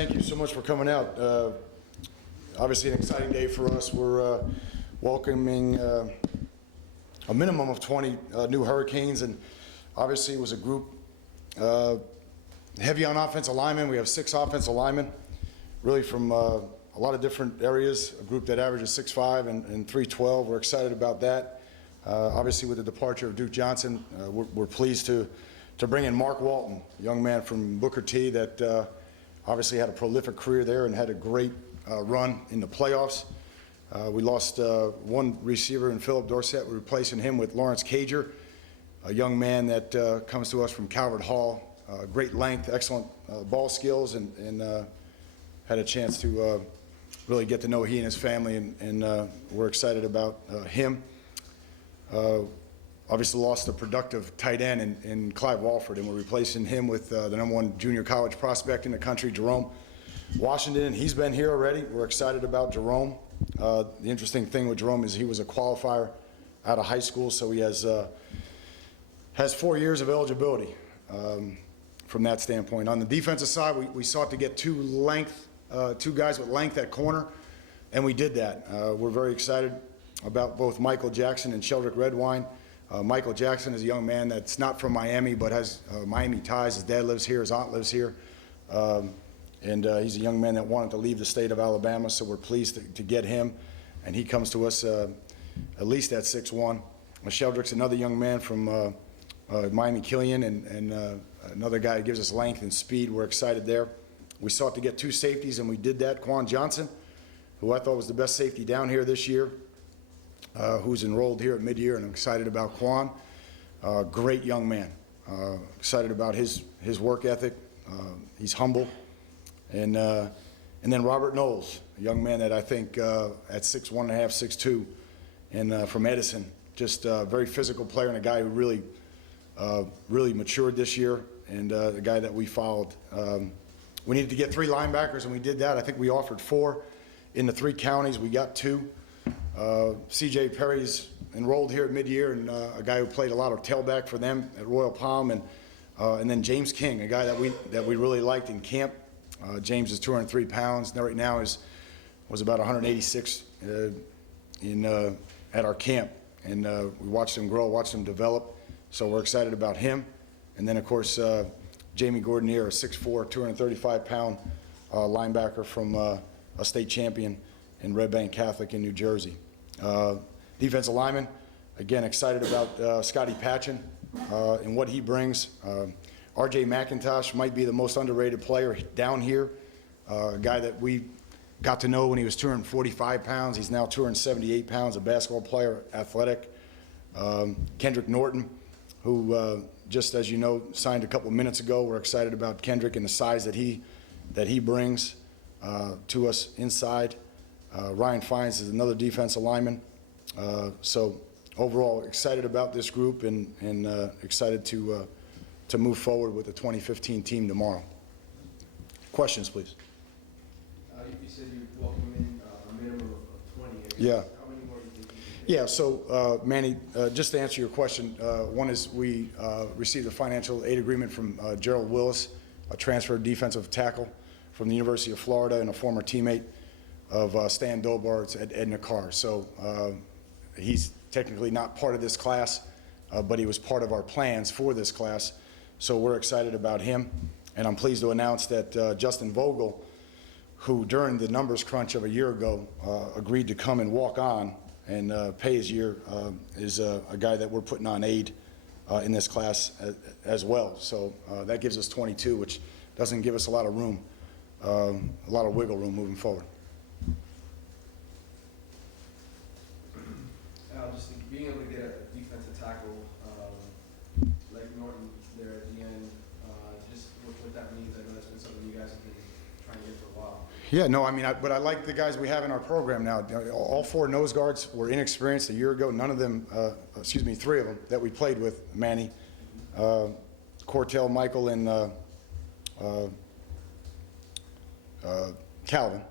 Thank you so much for coming out. Obviously an exciting day for us. We're welcoming a minimum of 20 new Hurricanes, and obviously it was a group heavy on offensive linemen. We have 6 offensive linemen, really from a lot of different areas, a group that averages 6'5" and 312. We're excited about that. Obviously with the departure of Duke Johnson, we're pleased to bring in Mark Walton, a young man from Booker T that obviously had a prolific career there and had a great run in the playoffs. We lost one receiver in Philip Dorsett. We're replacing him with Lawrence Cager, a young man that comes to us from Calvert Hall. Great length, excellent ball skills, and had a chance to really get to know he and his family, and we're excited about him. Obviously lost a productive tight end in Clive Walford, and we're replacing him with the #1 junior college prospect in the country, Jerome Washington. He's been here already. We're excited about Jerome. The interesting thing with Jerome is he was a qualifier out of high school, so he has 4 years of eligibility from that standpoint. On the defensive side, we sought to get two guys with length at corner, and we did that. We're very excited about both Michael Jackson and Sheldrick Redwine. Michael Jackson is a young man that's not from Miami, but has Miami ties. His dad lives here, his aunt lives here. And he's a young man that wanted to leave the state of Alabama, so we're pleased to get him. And he comes to us at least at 6'1". Sheldrick's another young man from Miami Killian, and another guy who gives us length and speed. We're excited there. We sought to get 2 safeties, and we did that. Quan Johnson, who I thought was the best safety down here this year, who's enrolled here at mid-year, and I'm excited about Quan. Great young man. Excited about his work ethic. He's humble. And then Robert Knowles, a young man that I think at 6'1½", 6'2", and from Edison, just a very physical player and a guy who really matured this year, and the guy that we followed. We needed to get 3 linebackers, and we did that. I think we offered 4 in the 3 counties. We got 2. C.J. Perry's enrolled here at mid-year, and a guy who played a lot of tailback for them at Royal Palm, and then James King, a guy that we really liked in camp. James is 203 pounds. Right now was about 186 at our camp, and we watched him grow, watched him develop. So we're excited about him. And then of course Jamie Gordonier, a 6'4", 235-pound linebacker from a state champion in Red Bank Catholic in New Jersey. Defensive lineman, again excited about Scotty Patchen and what he brings. R.J. McIntosh might be the most underrated player down here, a guy that we got to know when he was 245 pounds. He's now 278 pounds, a basketball player, athletic. Kendrick Norton, who just as you know, signed a couple minutes ago. We're excited about Kendrick and the size that he brings to us inside. Ryan Fines is another defensive lineman. So overall, excited about this group and excited to move forward with the 2015 team tomorrow. Questions, please. You said you welcome in a minimum of 20. Yeah. How many more do you think? Yeah, so Manny, just to answer your question, one is we received a financial aid agreement from Gerald Willis, a transferred defensive tackle from the University of Florida and a former teammate of Stan Dobart's at Edna Carr. So he's technically not part of this class, but he was part of our plans for this class. So we're excited about him. And I'm pleased to announce that Justin Vogel, who during the numbers crunch of a year ago agreed to come and walk on and pay his year, is a guy that we're putting on aid in this class as well. So that gives us 22, which doesn't give us a lot of room, a lot of wiggle room moving forward. Just being able to get a defensive tackle like Norton there at the end, just what that means. I know that's been something you guys have been trying to get for a while. Yeah, no, I mean, but I like the guys we have in our program now. All 4 nose guards were inexperienced a year ago. None of them, 3 of them that we played with, Manny, Cortell, Michael, and Calvin.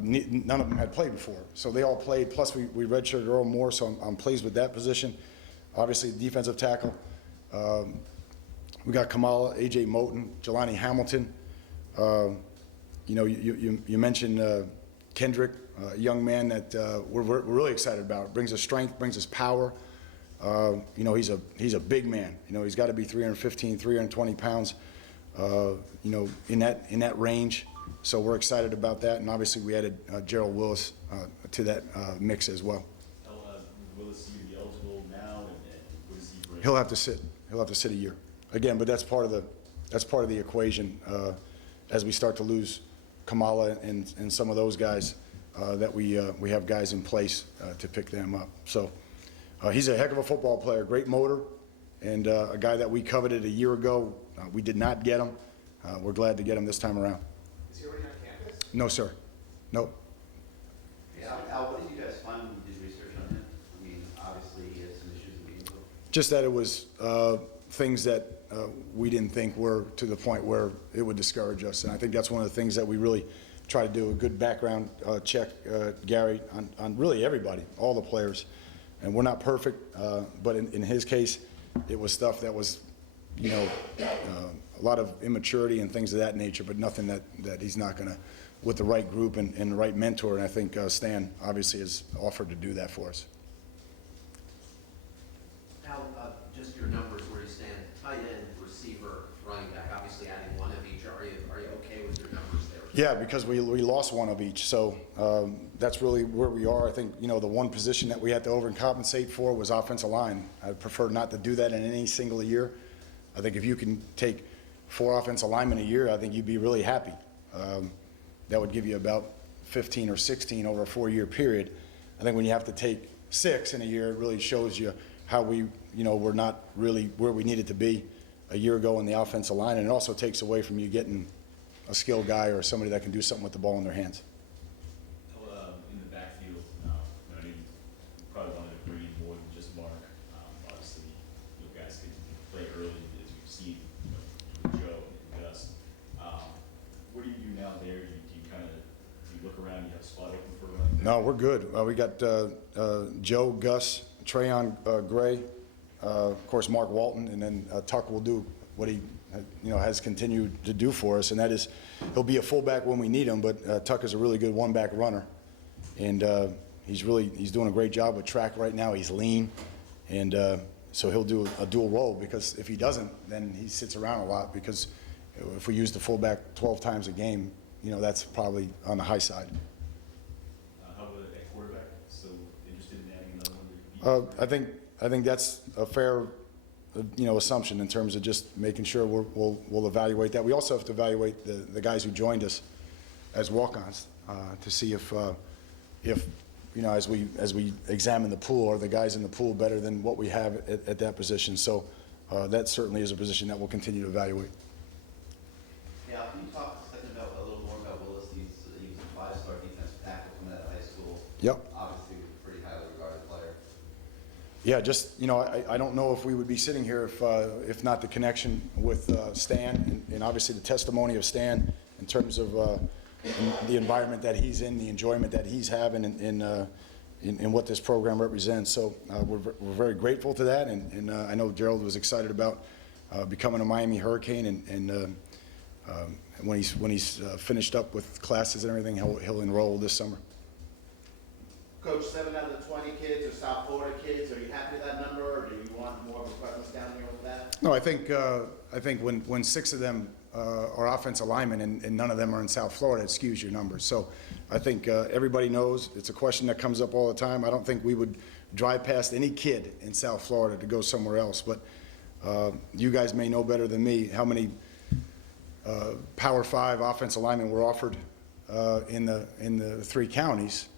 None of them had played before, so they all played. Plus, we redshirted Earl Moore, so I'm pleased with that position. Obviously, defensive tackle. We got Kamala, A.J. Moten, Jelani Hamilton, You know, you mentioned Kendrick, a young man that we're really excited about. Brings us strength, brings us power. You know, he's a big man. You know, he's got to be 315, 320 pounds. You know, in that range. So we're excited about that. And obviously, we added Gerald Willis to that mix as well. Willis, you be eligible now, and what does he bring? He'll have to sit. He'll have to sit a year again. But that's part of the equation as we start to lose Kamala and some of those guys that we have guys in place to pick them up. So he's a heck of a football player, great motor, and a guy that we coveted a year ago. We did not get him. We're glad to get him this time around. Is he already on campus? No, sir. Nope. Yeah, Al, what did you guys find when you did research on him? I mean, obviously he has some issues in Mexico. Just that it was things that we didn't think were to the point where it would discourage us. And I think that's one of the things that we really try to do, a good background check, Gary, on really everybody, all the players. And we're not perfect, but in his case, it was stuff that was, you know, a lot of immaturity and things of that nature, but nothing that he's not going to, with the right group and the right mentor. And I think Stan obviously has offered to do that for us. Al, just your numbers where you stand, tight end, receiver, running back, obviously adding one of each. Are you okay with your numbers there? Yeah, because we lost one of each, so that's really where we are. I think, you know, the one position that we had to overcompensate for was offensive line. I prefer not to do that in any single year. I think if you can take 4 offensive linemen a year, I think you'd be really happy. That would give you about 15 or 16 over a 4-year period. I think when you have to take 6 in a year, it really shows you how we, you know, we're not really where we needed to be a year ago in the offensive line, and it also takes away from you getting a skilled guy or somebody that can do something with the ball in their hands. In the backfield, I mean, you probably wanted to bring in more than just Mark. Obviously, you guys can play early, as we've seen, you know, with Joe and Gus. What do you do now there? Do you kind of look around? You have a spot open for a running back? No, we're good. We got Joe, Gus, Trayon Gray, of course, Mark Walton, and then Tuck will do what he has continued to do for us, and that is he'll be a fullback when we need him, but Tuck is a really good one-back runner, and he's doing a great job with track right now. He's lean, and so he'll do a dual role, because if he doesn't, then he sits around a lot, because if we use the fullback 12 times a game, that's probably on the high side. How about at quarterback? So interested in adding another one? I think that's a fair assumption in terms of just making sure we'll evaluate that. We also have to evaluate the guys who joined us as walk-ons to see if as we examine the pool, are the guys in the pool better than what we have at that position. So that certainly is a position that we'll continue to evaluate. Yeah, can you talk a little more about Willis? He's a 5-star defensive tackle coming out of high school. Yep. Obviously, a pretty highly regarded player. Yeah, just, I don't know if we would be sitting here if not the connection with Stan and obviously the testimony of Stan in terms of the environment that he's in, the enjoyment that he's having in what this program represents. So we're very grateful to that, and I know Gerald was excited about becoming a Miami Hurricane, and when he's finished up with classes and everything, he'll enroll this summer. Coach, 7 out of the 20 kids are South Florida kids. Are you happy with that number, or do you want more of a presence down here with that? No, I think when 6 of them are offensive linemen and none of them are in South Florida, it skews your numbers. So I think everybody knows it's a question that comes up all the time. I don't think we would drive past any kid in South Florida to go somewhere else. But you guys may know better than me how many Power 5 offensive linemen were offered in the 3 counties.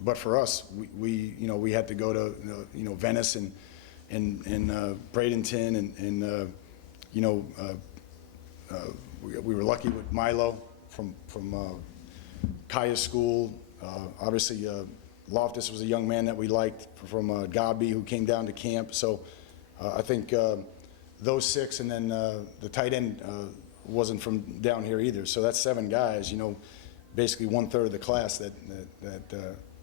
But for us, we had to go to Venice and Bradenton and we were lucky with Milo from Kaya's school. Obviously, Loftus was a young man that we liked from Gabi, who came down to camp. So I think those 6, and then the tight end wasn't from down here either. So that's 7 guys. Basically 1/3 of the class that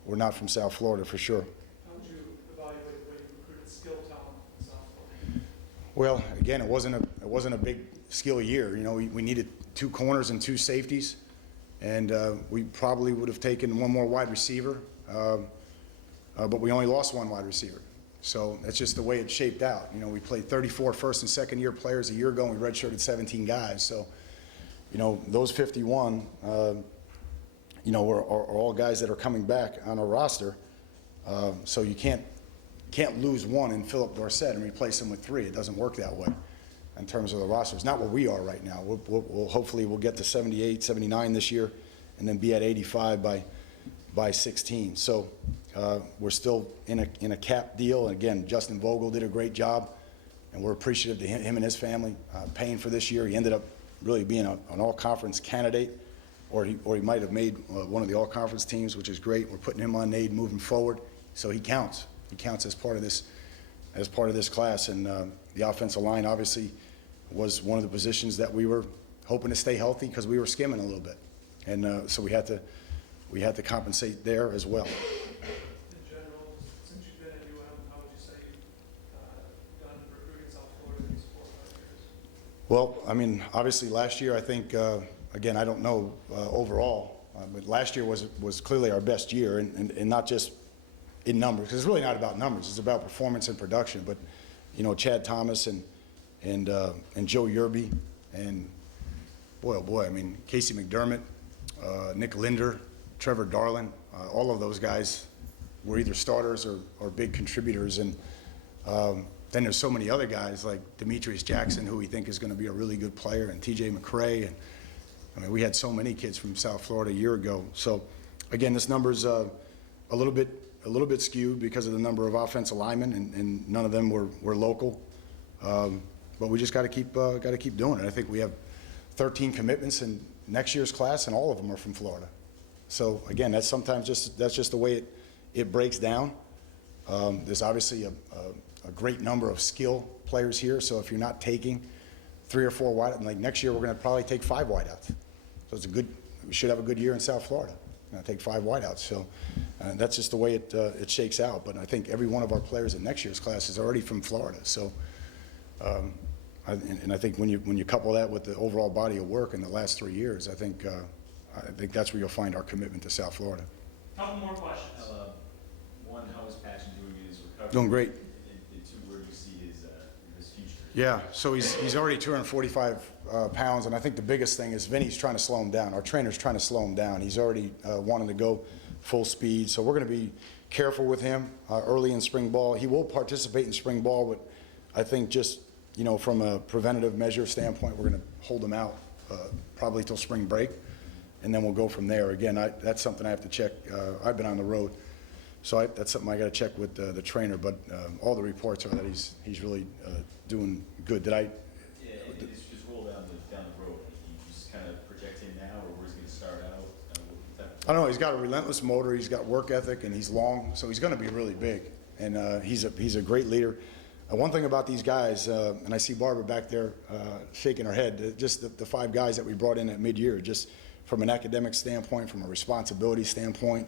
were not from South Florida for sure. How would you evaluate the way you recruited skill talent in South Florida? Well, again, it wasn't a big skill year. We needed 2 corners and 2 safeties, And we probably would have taken one more wide receiver, but we only lost one wide receiver. So that's just the way it shaped out. You know, we played 34 first and second year players a year ago, and we redshirted 17 guys. So, you know, those 51, you know, are all guys that are coming back on our roster. So you can't lose one in Philip Dorsett and replace him with three. It doesn't work that way in terms of the roster. It's not where we are right now. We'll hopefully we'll get to 78, 79 this year, and then be at 85 by 16. So we're still in a cap deal. And again, Justin Vogel did a great job, and we're appreciative to him and his family paying for this year. He ended up really being an all-conference candidate, or he might have made one of the all-conference teams, which is great. We're putting him on aid moving forward, so he counts. He counts as part of this class. And the offensive line obviously was one of the positions that we were hoping to stay healthy because we were skimming a little bit, and so we had to compensate there as well. In general, since you've been at UM, how would you say you've done recruiting South Florida these 4 or 5 years? Well, I mean, obviously last year, I think, again, I don't know overall, but last year was clearly our best year, and not just in numbers, because it's really not about numbers. It's about performance and production. But, you know, Chad Thomas and Joe Yerby, and boy, oh boy, I mean, Casey McDermott, Nick Linder, Trevor Darlin, all of those guys were either starters or big contributors. And then there's so many other guys like Demetrius Jackson, who we think is going to be a really good player, and TJ McCray. And I mean, we had so many kids from South Florida a year ago. So again, this number's a little bit skewed because of the number of offensive linemen, and none of them were local. But we just got to keep doing it. I think we have 13 commitments in next year's class, and all of them are from Florida. So again, that's just the way it breaks down. There's obviously a great number of skill players here. So if you're not taking 3 or 4 wideouts, like next year, we're going to probably take 5 wideouts. So we should have a good year in South Florida. We're going to take 5 wideouts. So that's just the way it shakes out. But I think every one of our players in next year's class is already from Florida. So. And I think when you couple that with the overall body of work in the last 3 years, I think that's where you'll find our commitment to South Florida. Couple more questions. One, how is Patchen doing in his recovery? Doing great. And 2, where do you see his future? Yeah, so he's already 245 pounds, and I think the biggest thing is Vinny's trying to slow him down. Our trainer's trying to slow him down. He's already wanting to go full speed, so we're going to be careful with him early in spring ball. He will participate in spring ball, but I think just, you know, from a preventative measure standpoint, we're going to hold him out probably till spring break, and then we'll go from there. Again, that's something I have to check. I've been on the road, so that's something I got to check with the trainer. But all the reports are that he's really doing good. Yeah, and it's just roll down the road. You just kind of project him now, or where's he going to start out? I don't know. He's got a relentless motor. He's got work ethic, and he's long, so he's going to be really big. And he's a great leader. One thing about these guys, and I see Barbara back there shaking her head, just the 5 guys that we brought in at mid-year, just from an academic standpoint, from a responsibility standpoint,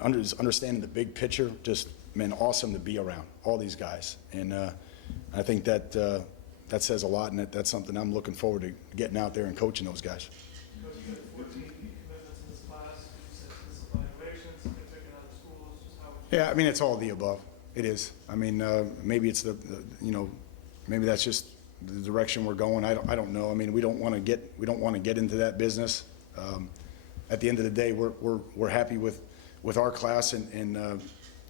understanding the big picture, just, man, awesome to be around, all these guys. And I think that says a lot, and that's something I'm looking forward to getting out there and coaching those guys. Coach, you had 14 commitments in this class. You said this is evaluations, you can pick in other schools. Just how would you... Yeah, I mean, it's all of the above. It is. I mean, maybe it's you know, maybe that's just the direction we're going. I don't know. I mean, we don't want to get into that business. At the end of the day, we're happy with our class and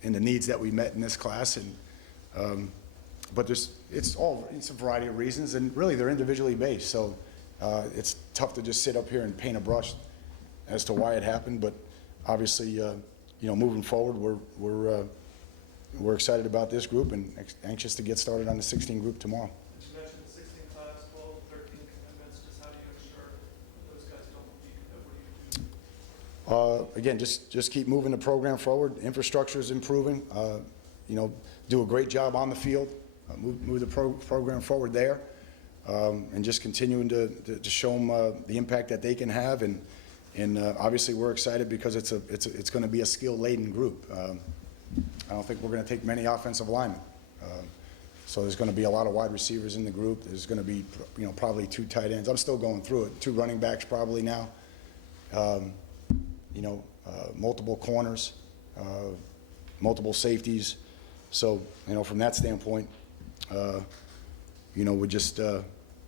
the needs that we met in this class. And but it's a variety of reasons, and really they're individually based. So it's tough to just sit up here and paint a brush as to why it happened. But obviously, you know, moving forward, we're excited about this group and anxious to get started on the 16 group tomorrow. You mentioned the 16 class, 12, 13 commitments. Just how do you ensure that those guys don't leave? What do you do? Again, just keep moving the program forward. Infrastructure is improving. You know, do a great job on the field. Move the program forward there, and just continuing to show them the impact that they can have. And obviously, we're excited because it's going to be a skill-laden group. I don't think we're going to take many offensive linemen. So there's going to be a lot of wide receivers in the group. There's going to be, you know, probably 2 tight ends. I'm still going through it. 2 running backs probably now. multiple corners, multiple safeties. So, from that standpoint, we just,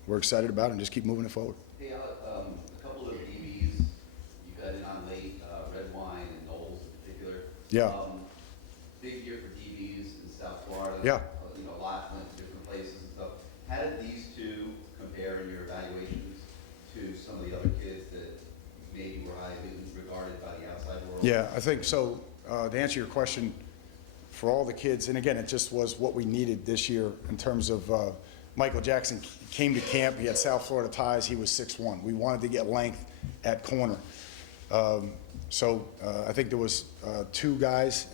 we're excited about it and just keep moving it forward. Hey, a couple of DBs, you got in on late, Red Wine and Knowles in particular. Yeah. Big year for DBs in South Florida. Yeah. A lot went to different places and stuff. How did these two compare in your evaluations to some of the other kids that maybe were highly regarded by the outside world? Yeah, I think so. To answer your question, for all the kids, and again, it just was what we needed this year in terms of Michael Jackson came to camp. He had South Florida ties. He was 6'1". We wanted to get length at corner. So I think there was two guys,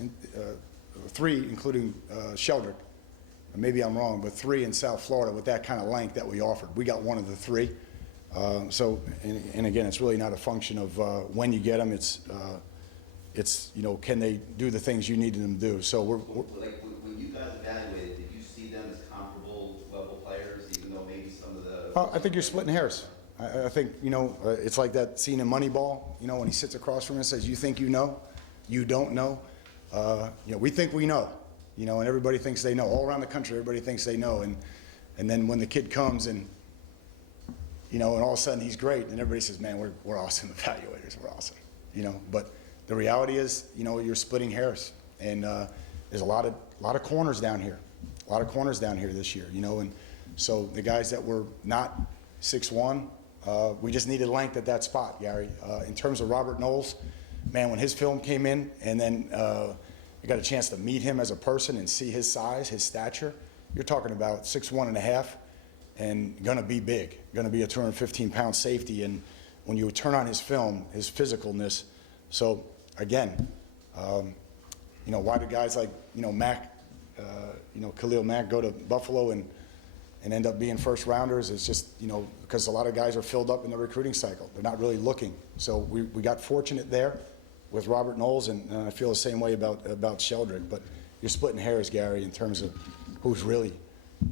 three, including Sheldrick. Maybe I'm wrong, but three in South Florida with that kind of length that we offered. We got one of the three. So, and again, it's really not a function of when you get them. It's can they do the things you needed them to do? So Like, when you guys evaluated, did you see them as comparable level players, even though maybe some of the... I think you're splitting hairs. I think, it's like that scene in Moneyball, when he sits across from him and says, you think you know, you don't know. We think we know, and everybody thinks they know. All around the country, everybody thinks they know. And then when the kid comes and, and all of a sudden he's great, and everybody says, man, we're awesome evaluators, we're awesome, But the reality is, you're splitting hairs. And there's a lot of corners down here, this year, and so the guys that were not 6'1", we just needed length at that spot, Gary. In terms of Robert Knowles, man, when his film came in and then I got a chance to meet him as a person and see his size, his stature, you're talking about 6'1.5" and gonna be big, gonna be a 215-pound safety. And when you turn on his film, his physicalness, so again, why do guys like, Mack, Khalil Mack go to Buffalo and end up being first rounders? It's just, because a lot of guys are filled up in the recruiting cycle. They're not really looking. So we got fortunate there with Robert Knowles, and I feel the same way about Sheldrick. But you're splitting hairs, Gary, in terms of who's really,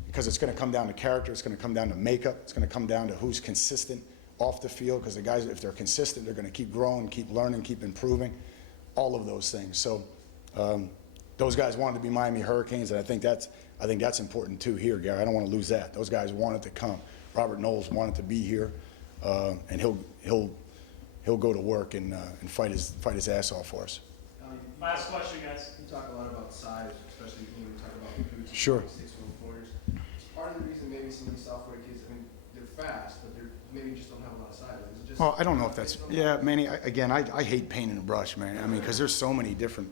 because it's going to come down to character, it's going to come down to makeup, it's going to come down to who's consistent off the field, because the guys, if they're consistent, they're going to keep growing, keep learning, keep improving, all of those things. So those guys wanted to be Miami Hurricanes, and I think that's important too here, Gary. I don't want to lose that. Those guys wanted to come. Robert Knowles wanted to be here, and he'll go to work and fight his ass off for us. Last question, guys. You talk a lot about size, especially when you talk about recruits. Sure. 6'1" corners. Part of the reason maybe some of these software kids, they're fast, but they're maybe just don't have a lot of size. Is it just? Well, I don't know if that's, yeah, Manny. I hate painting a brush, man. I mean, because there's so many different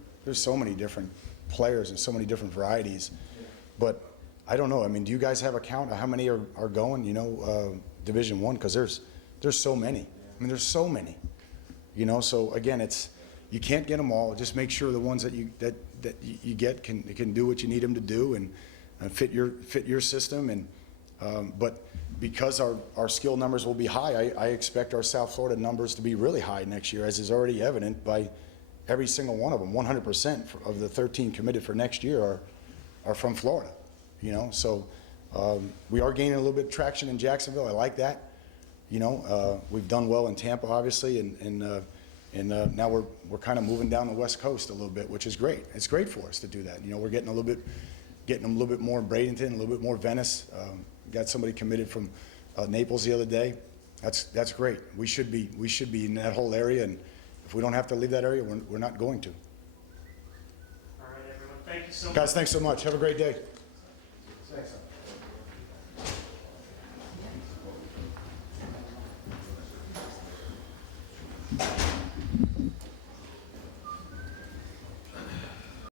players and so many different varieties. Yeah. But I don't know. I mean, do you guys have a count of how many are going? Division I, because there's so many. I mean, there's so many. So again, you can't get them all. Just make sure the ones that you get can do what you need them to do and fit your system. And but because our skill numbers will be high, I expect our South Florida numbers to be really high next year, as is already evident by every single one of them. 100% of the 13 committed for next year are from Florida. So we are gaining a little bit of traction in Jacksonville. I like that. We've done well in Tampa, obviously, and now we're kind of moving down the West Coast a little bit, which is great. It's great for us to do that. We're getting them a little bit more in Bradenton, a little bit more Venice. Got somebody committed from Naples the other day. That's great. We should be in that whole area, and if we don't have to leave that area, we're not going to. All right, everyone. Thank you so much. Guys, thanks so much. Have a great day. Thanks.